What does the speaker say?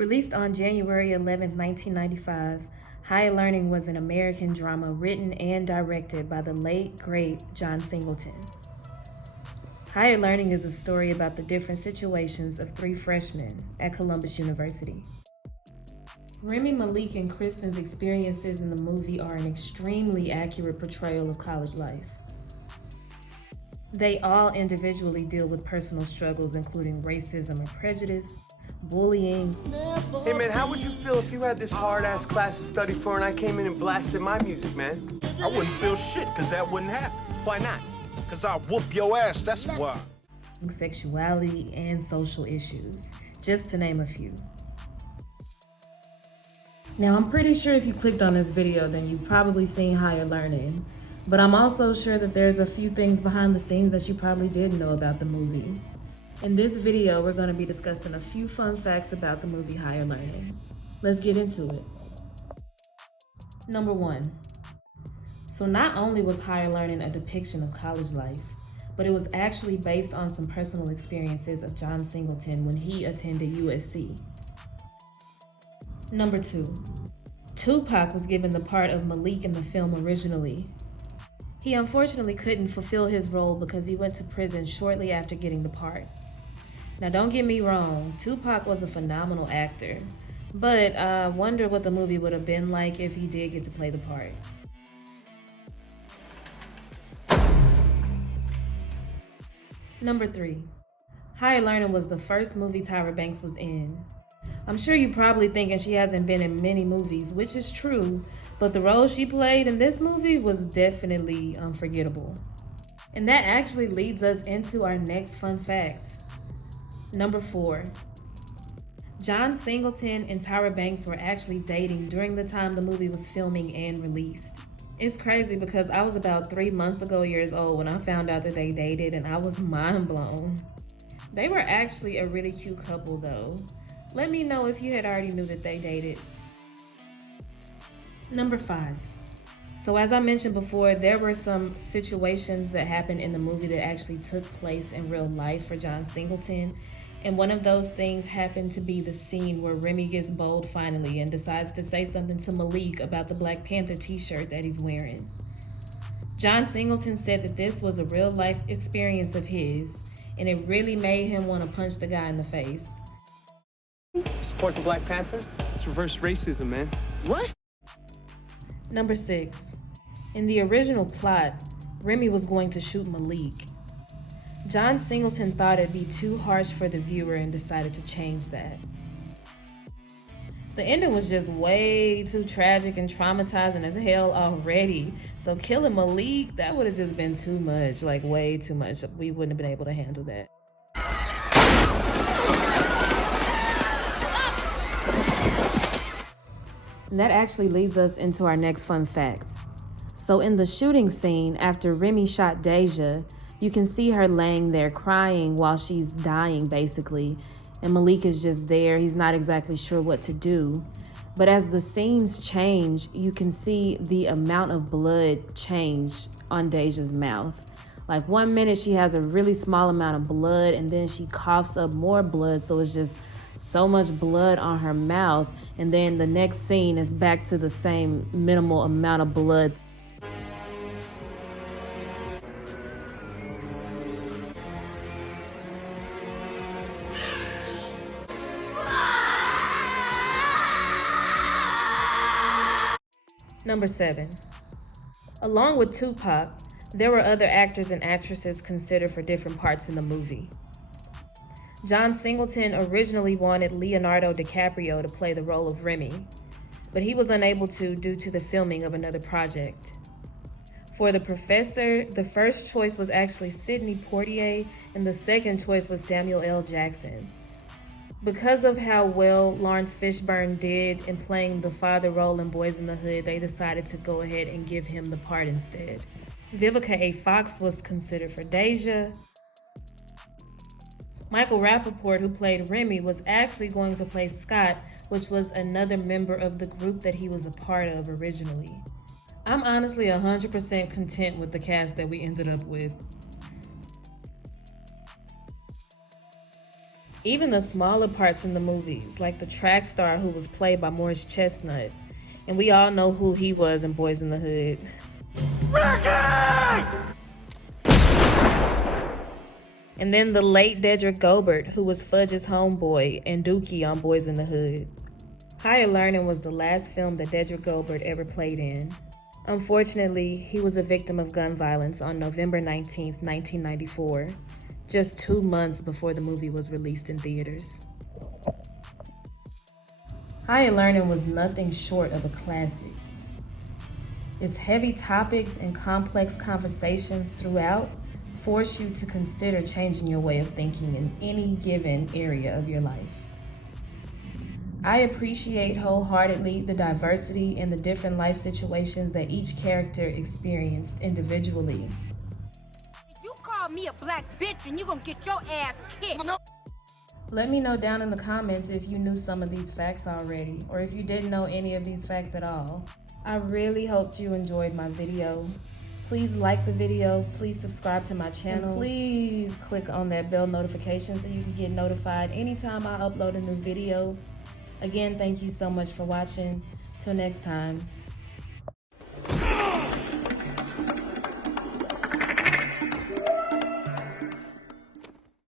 Released on January 11, 1995, Higher Learning was an American drama written and directed by the late, great John Singleton. Higher Learning is a story about the different situations of three freshmen at Columbus University. Remy, Malik, and Kristen's experiences in the movie are an extremely accurate portrayal of college life. They all individually deal with personal struggles including racism and prejudice, bullying. Hey man, how would you feel if you had this hard-ass class to study for and I came in and blasted my music, man? I wouldn't feel shit, cause that wouldn't happen. Why not? Cause I'll whoop your ass, that's why. Sexuality and social issues, just to name a few. Now, I'm pretty sure if you clicked on this video, then you've probably seen Higher Learning, but I'm also sure that there's a few things behind the scenes that you probably didn't know about the movie. In this video, we're going to be discussing a few fun facts about the movie Higher Learning. Let's get into it. Number 1. So not only was Higher Learning a depiction of college life, but it was actually based on some personal experiences of John Singleton when he attended USC. Number 2. Tupac was given the part of Malik in the film originally. He unfortunately couldn't fulfill his role because he went to prison shortly after getting the part. Now, don't get me wrong, Tupac was a phenomenal actor, but I wonder what the movie would have been like if he did get to play the part. Number 3. Higher Learning was the first movie Tyra Banks was in. I'm sure you're probably thinking she hasn't been in many movies, which is true, but the role she played in this movie was definitely unforgettable. And that actually leads us into our next fun fact. Number 4. John Singleton and Tyra Banks were actually dating during the time the movie was filming and released. It's crazy because I was about 3 months ago years old when I found out that they dated, and I was mind blown. They were actually a really cute couple though. Let me know if you had already knew that they dated. Number 5. So as I mentioned before, there were some situations that happened in the movie that actually took place in real life for John Singleton. And one of those things happened to be the scene where Remy gets bold finally and decides to say something to Malik about the Black Panther t-shirt that he's wearing. John Singleton said that this was a real life experience of his, and it really made him want to punch the guy in the face. Support the Black Panthers? It's reverse racism, man. What? Number 6. In the original plot, Remy was going to shoot Malik. John Singleton thought it'd be too harsh for the viewer and decided to change that. The ending was just way too tragic and traumatizing as hell already. So killing Malik, that would have just been too much, like way too much. We wouldn't have been able to handle that. And that actually leads us into our next fun fact. So in the shooting scene, after Remy shot Deja, you can see her laying there crying while she's dying, basically. And Malik is just there. He's not exactly sure what to do. But as the scenes change, you can see the amount of blood change on Deja's mouth. Like 1 minute she has a really small amount of blood, and then she coughs up more blood, so it's just so much blood on her mouth. And then the next scene is back to the same minimal amount of blood. Number 7. Along with Tupac, there were other actors and actresses considered for different parts in the movie. John Singleton originally wanted Leonardo DiCaprio to play the role of Remy, but he was unable to due to the filming of another project. For the professor, the first choice was actually Sidney Poitier, and the second choice was Samuel L. Jackson. Because of how well Lawrence Fishburne did in playing the father role in Boyz n the Hood, they decided to go ahead and give him the part instead. Vivica A. Fox was considered for Deja. Michael Rappaport, who played Remy, was actually going to play Scott, which was another member of the group that he was a part of originally. I'm honestly 100% content with the cast that we ended up with. Even the smaller parts in the movies, like the track star who was played by Morris Chestnut, and we all know who he was in Boyz n the Hood. Rake! And then the late Dedrick Gobert, who was Fudge's homeboy and Dooky on Boyz n the Hood. Higher Learning was the last film that Dedrick Gobert ever played in. Unfortunately, he was a victim of gun violence on November 19, 1994, just 2 months before the movie was released in theaters. Higher Learning was nothing short of a classic. Its heavy topics and complex conversations throughout force you to consider changing your way of thinking in any given area of your life. I appreciate wholeheartedly the diversity and the different life situations that each character experienced individually. If you call me a black bitch, and you gonna get your ass kicked. Let me know down in the comments if you knew some of these facts already, or if you didn't know any of these facts at all. I really hope you enjoyed my video. Please like the video, please subscribe to my channel, and please click on that bell notification so you can get notified anytime I upload a new video. Again, thank you so much for watching. Till next time,